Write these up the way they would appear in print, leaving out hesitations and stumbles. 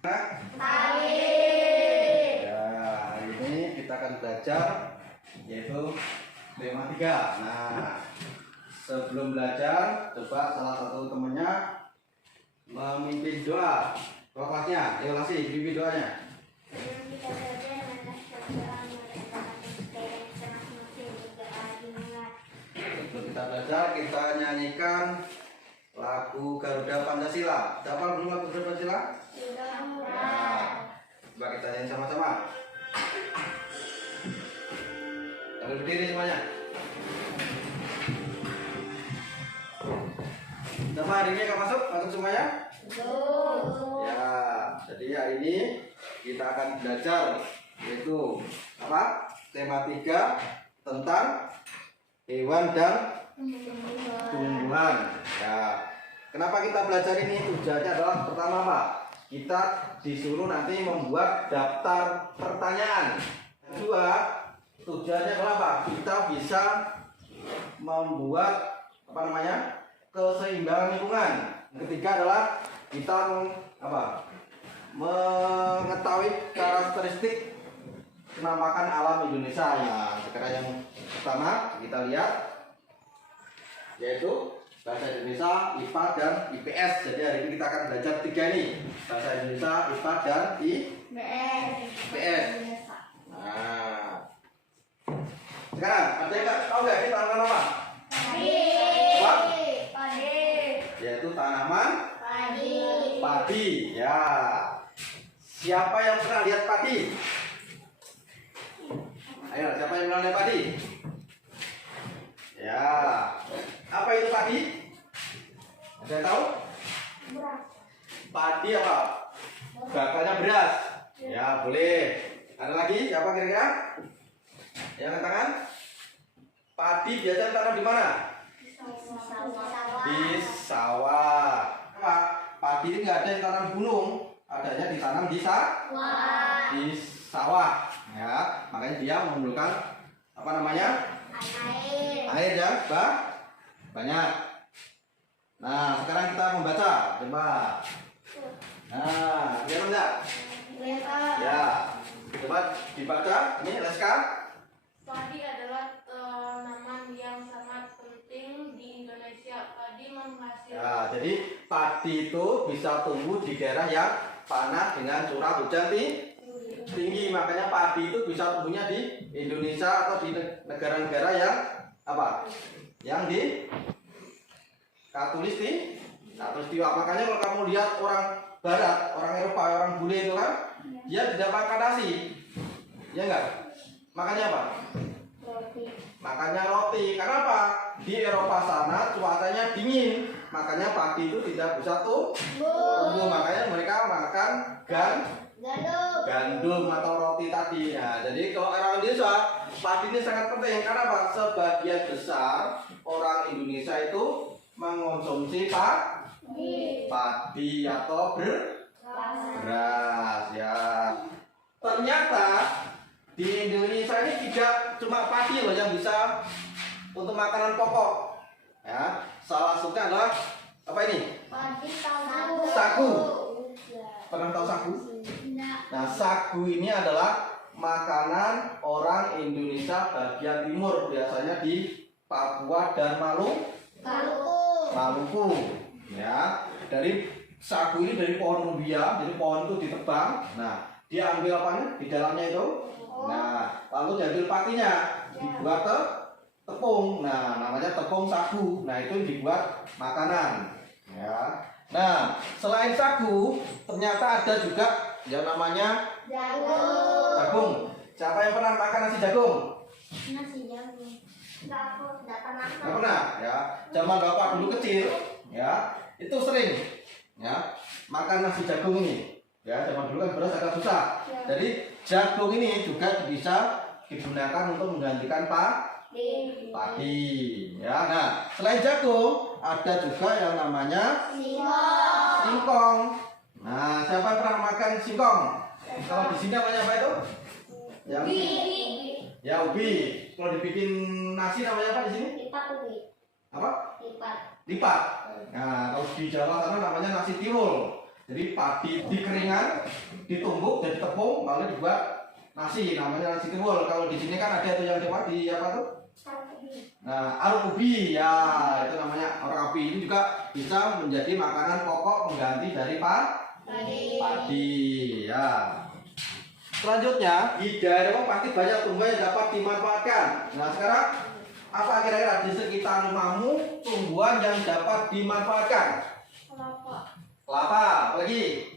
Ya, hari ini kita akan belajar yaitu tema 3. Nah, sebelum belajar, coba salah satu temannya memimpin doa kelasnya. Ayo kasih pimpin doanya. Sebelum kita belajar, kita nyanyikan lagu Garuda Pancasila. Siapa belum lagu Garuda Pancasila? Nah, coba kita nyanyi sama-sama. Sambil berdiri semuanya. Coba hari ini akan masuk semuanya? Ya, jadi hari ini kita akan belajar yaitu apa? Tema 3 tentang hewan dan tumbuhan. Ya, kenapa kita belajar ini? Tujuannya adalah pertama apa? Kita disuruh nanti membuat daftar pertanyaan. Kedua, tujuannya adalah apa? Kita bisa membuat keseimbangan lingkungan. Ketiga adalah kita mengetahui karakteristik penampakan alam Indonesia. Ya, sekarang yang pertama kita lihat yaitu bahasa Indonesia, IPA dan IPS. Jadi hari ini kita akan belajar 3 ini, bahasa Indonesia, IPA dan IPS. Nah, sekarang ada yang tahu nggak ini tanaman apa? Yaitu tanaman padi. Ya, siapa yang pernah lihat padi? Ayo, siapa yang pernah lihat padi? Ya, apa itu padi? Ada yang tahu? Padi apa? Bakalnya beras. Ya, boleh. Ada lagi? Siapa kira-kira? Yang katakan? Padi biasanya tanam di mana? Di sawah. Apa? Padi ini nggak ada yang tanam di gunung, adanya ditanam di sawah. Ya, makanya dia memerlukan air ya, banyak. Nah, sekarang kita membaca. Coba. Nah, lihat enggak? Ya, coba dibaca. Ini Leska. Padi adalah tanaman yang sangat penting di Indonesia. Padi menghasilkan. Ya, jadi padi itu bisa tumbuh di daerah yang panas dengan curah hujan tinggi. Makanya padi itu bisa tumbuhnya di Indonesia atau di negara-negara yang yang di Katulistiwa. Makanya kalau kamu lihat orang Barat, orang Eropa, orang bule itu kan, dia tidak makan nasi, ya enggak? Makanya apa? Makanya roti. Karena apa? Di Eropa sana cuacanya dingin, makanya padi itu tidak bisa tumbuh. Makanya mereka makan gandum atau roti tadi. Nah, jadi kalau orang Indonesia, padi ini sangat penting. Karena apa? Sebagian besar orang Indonesia itu mengonsumsi padi atau beras. Ya, ternyata di Indonesia ini tidak cuma padi loh yang bisa untuk makanan pokok. Ya, salah satunya adalah apa ini? Sagu. Pernah tahu sagu? Nah, sagu ini adalah makanan orang Indonesia bagian timur, biasanya di Papua dan Maluku. Ya, dari sagu ini dari pohon rubia, jadi pohon itu ditebang. Nah, dia ambil apanya di dalamnya itu. Nah, lalu diambil patinya, dibuat tepung. Nah, namanya tepung sagu. Nah, itu dibuat makanan. Ya. Nah, selain sagu, ternyata ada juga yang namanya jagung. Siapa yang pernah makan nasi jagung? Nggak pernah, ya. Zaman bapak dulu kecil, ya, itu sering, ya, makan nasi jagung ini. Ya, zaman dulu kan beras agak susah. Jadi jagung ini juga bisa digunakan untuk menggantikan padi. Ya, nah, selain jagung ada juga yang namanya singkong. Nah, siapa yang pernah makan singkong? Kalau di sini namanya apa itu? Yang ya, ubi. Kalau dibikin nasi namanya apa di sini? Apa? Lipat. Nah, kalau di Jawa sana namanya nasi tiwul. Jadi padi dikeringan, ditumbuk jadi tepung, lalu dibuat nasi, namanya nasi tiwul. Kalau di sini kan ada tuh yang di apa tuh? Nah, arung ubi ya, itu namanya arung ubi. Ini juga bisa menjadi makanan pokok pengganti dari padi ya. Selanjutnya, di daerah pasti banyak tumbuhan yang dapat dimanfaatkan. Nah, sekarang apa kira-kira di sekitar rumahmu tumbuhan yang dapat dimanfaatkan? Kelapa, apa lagi?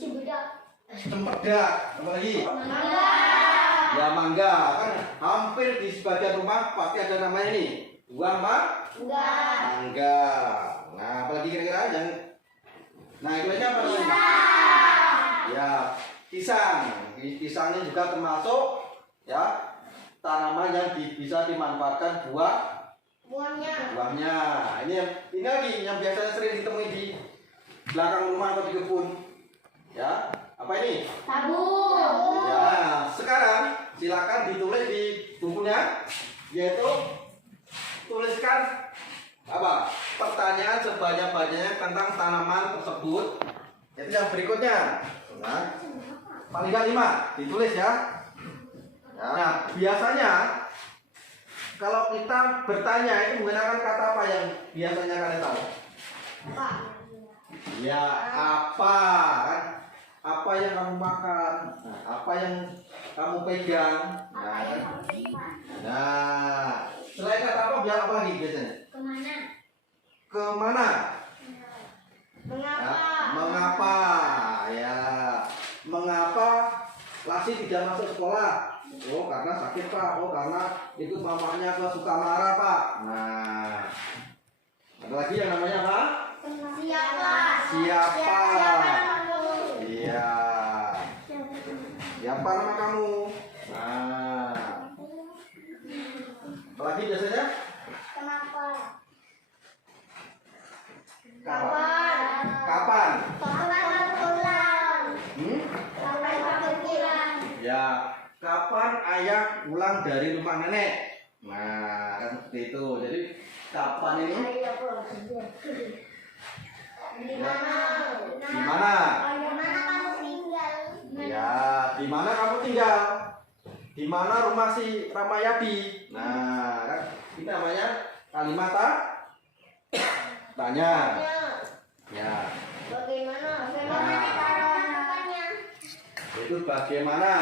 Cempedak, apa lagi? Ya mangga, kan hampir di sebagian rumah pasti ada namanya ini. Buah mangga. Nah, apalagi kira-kira yang itu aja apa namanya? Ya, pisang. Pisang ini juga termasuk ya tanaman yang bisa dimanfaatkan buahnya. Ini lagi yang biasanya sering ditemui di belakang rumah atau di kebun. Ya, apa ini? Sabun. Ya, sekarang silakan ditulis di bukunya, yaitu tuliskan apa? Pertanyaan sebanyak-banyaknya tentang tanaman tersebut. Itu yang berikutnya. Nah, paling nggak 5 ditulis ya. Nah, biasanya kalau kita bertanya itu menggunakan kata apa yang biasanya kalian tahu? Ya, apa kan? Apa yang kamu makan? Nah, apa yang kamu pegang? Nah, selain kata apa, biar apa lagi biasanya? Kemana? Mengapa? Ya, mengapa Lasi tidak masuk sekolah? Oh, karena sakit Pak. Oh, karena ikut mamanya ke Sukamara Pak. Nah, ada lagi yang namanya apa? Siapa? Iya. Siapa nama kamu? Nah, apalagi biasanya? Kapan? Ya, kapan ayah pulang dari rumah nenek? Nah, kan seperti itu. Jadi kapan ini? Di mana? Ya, di mana kamu tinggal? Di mana rumah si Ramayadi? Nah, kan ini namanya kalimat tanya. Ya. Itu bagaimana?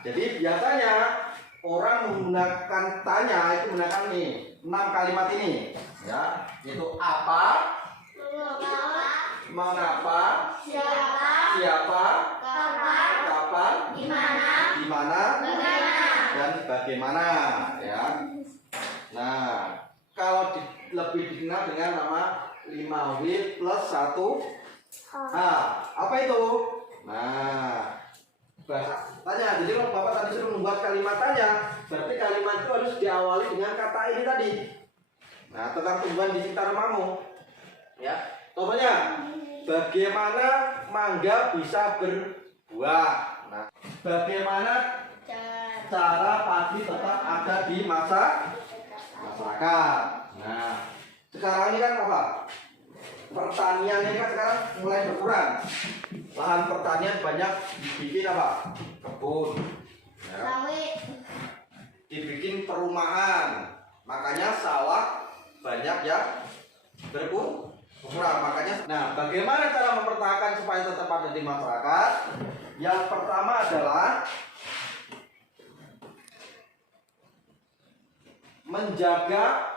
Jadi biasanya orang menggunakan tanya itu menggunakan nih 6 kalimat ini, ya, yaitu apa, mengapa, siapa, kapan, di mana, dan bagaimana, ya. Nah, kalau lebih dikenal dengan nama 5W plus 1H. Apa itu? Nah, bahasa tanya. Jadi kalau Bapak tadi suruh membuat kalimat tanya, berarti kalimat itu harus diawali dengan kata ini tadi. Nah, tentang tumbuhan di sekitar rumahmu. Ya, contohnya, bagaimana mangga bisa berbuah? Nah, bagaimana cara padi tetap ada di masyarakat? Nah, sekarang ini kan apa? Pertanian ini kan sekarang mulai berkurang. Lahan pertanian banyak dibikin apa? Kebun, ya. Dibikin perumahan. Makanya sawah banyak yang berkurang. Makanya, nah, bagaimana cara mempertahankan supaya tetap ada di masyarakat? Yang pertama adalah menjaga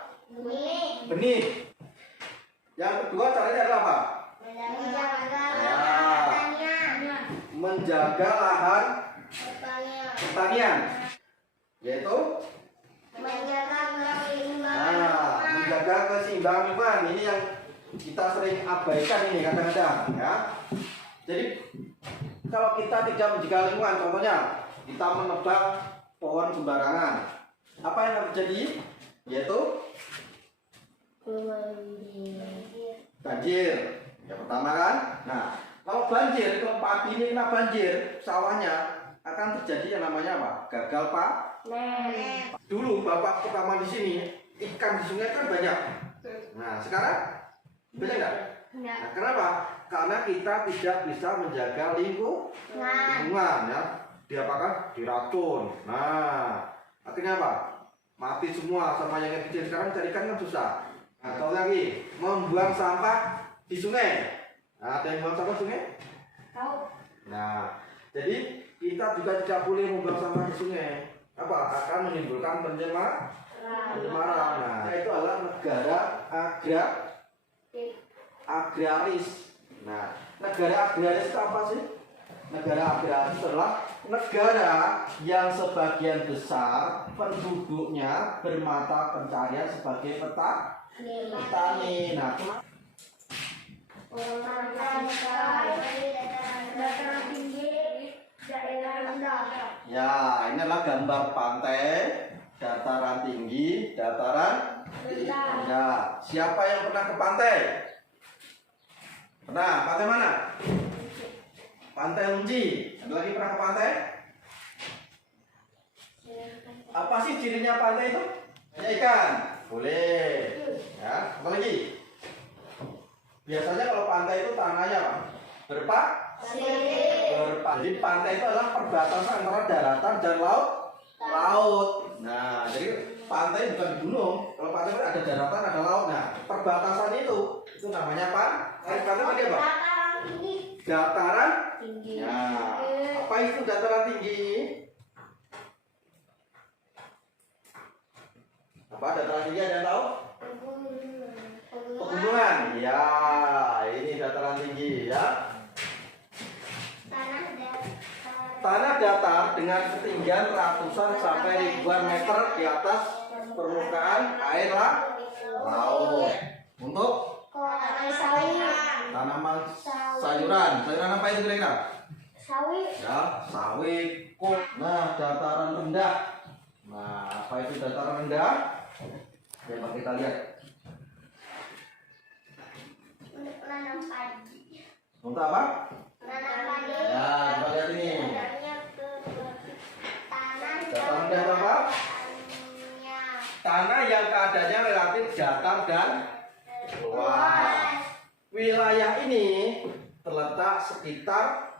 benih. Yang kedua caranya adalah apa? Menjaga lahan pertanian, yaitu menjaga keseimbangan lingkungan. Ini yang kita sering abaikan ini kadang-kadang, ya. Jadi kalau kita tidak menjaga lingkungan, contohnya kita menebang pohon sembarangan, apa yang akan terjadi? Yaitu banjir. Yang pertama kan. Nah, kalau banjir, kalau padi ini kena banjir, sawahnya akan terjadi yang namanya apa? Gagal panen. Dulu bapak pertama di sini, ikan di sungai kan banyak. Nah, sekarang Betul nggak? Nah, kenapa? Karena kita tidak bisa menjaga lingkungan, ya. Diapakan? Diracun. Nah, akhirnya apa? Mati semua sama yang kecil. Sekarang carikan kan susah. Nah, kalau lagi membuang sampah di sungai. Nah, ada yang buang sampah sungai? Tahu. Nah, jadi kita juga tidak boleh membuang sampah di sungai. Apa? Akan menimbulkan pencemaran. Nah, itu adalah negara agraris. Nah, negara agraris itu apa sih? Negara agraris adalah negara yang sebagian besar penduduknya bermata pencarian sebagai petani. Nah, dataran tinggi, daerah rendah. ya, ini adalah gambar pantai, dataran tinggi, dataran rendah. Siapa yang pernah ke pantai? Pernah? Pantai mana? Pantai Lunji. Ada lagi pernah ke pantai? Apa sih cirinya pantai itu? Banyak ikan? Boleh. Ya, apa lagi? Biasanya kalau pantai itu tanahnya apa? Jadi pantai itu adalah perbatasan antara daratan dan laut. Nah, jadi pantai bukan di gunung. Kalau pantai itu ada daratan, ada laut. Nah, perbatasan itu namanya pantai. Pantai apa? Dataran tinggi. Nah, apa itu dataran tinggi? Apa dataran tinggi, ada yang tahu? Pegunungan. Ya, ini dataran tinggi, ya. Tanah datar dengan ketinggian ratusan sampai ribuan meter di atas permukaan air laut. Untuk tanaman sayuran. Sayuran apa itu kira-kira? Sawit. Ya, sawit. Nah, dataran rendah. Nah, apa itu dataran rendah? Coba kita lihat. Menanam padi. Untuk apa? Menanam padi. Ya, coba lihat ini. Dataran rendah apa? Tanah yang keadaannya relatif datar dan luas. Wilayah ini terletak sekitar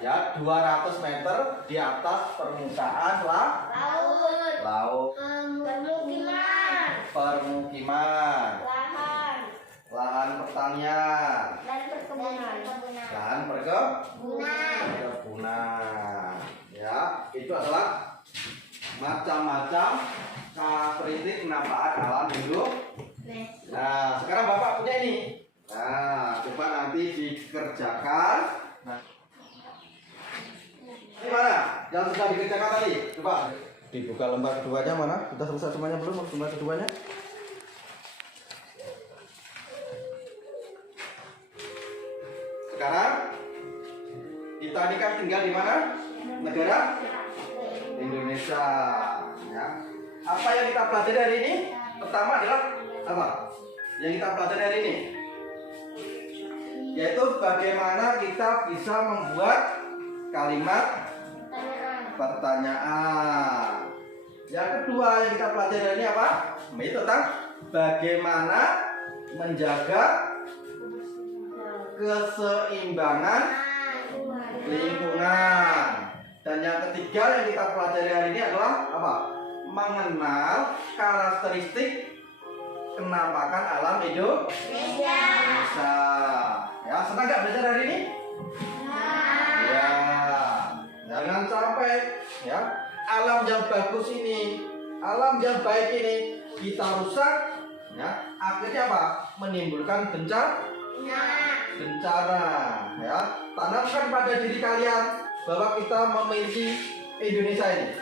ya 200 meter di atas permukaan laut. Permukiman. Lahan pertanian. Lahan perkebunan. Ya, itu adalah macam-macam karakteristik manfaat alam hidup. Nah, sekarang Bapak punya ini. Nah, coba nanti dikerjakan. Nah, ini mana? Yang sudah dikerjakan tadi? Coba dibuka lembar keduanya mana? Sudah selesai semuanya belum? Lembar keduanya? Sekarang kita ini kan tinggal di mana? Negara Indonesia. Ya. Apa yang kita pelajari hari ini? Pertama adalah apa? Yang kita pelajari hari ini, yaitu bagaimana kita bisa membuat kalimat pertanyaan. Yang kedua yang kita pelajari hari ini apa? Itu tentang bagaimana menjaga keseimbangan lingkungan. Dan yang ketiga yang kita pelajari hari ini adalah apa? Mengenal karakteristik penampakan alam Indonesia. Ya, senang nggak belajar hari ini? Ya, jangan sampai ya alam yang bagus ini, alam yang baik ini kita rusak. Ya, akhirnya apa? Menimbulkan bencana. Ya, tanamkan pada diri kalian bahwa kita memiliki Indonesia ini.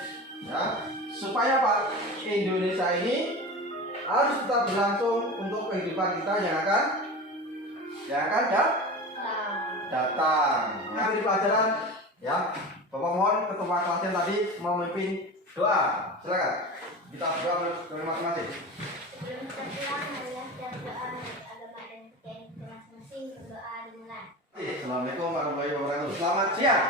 Ya, supaya apa? Indonesia ini harus tetap berlangsung untuk kehidupan kita yang akan datang. Nah, di pelajaran ya, Bapak mohon ketua kelasnya tadi memimpin doa. Silakan. Kita berdoa dari masing-masing. Sebelum kita pulang, marilah kita berdoa menurut agama dan kepercayaan kita masing-masing. Berdoa dimulai. Assalamualaikum warahmatullahi wabarakatuh. Selamat siang.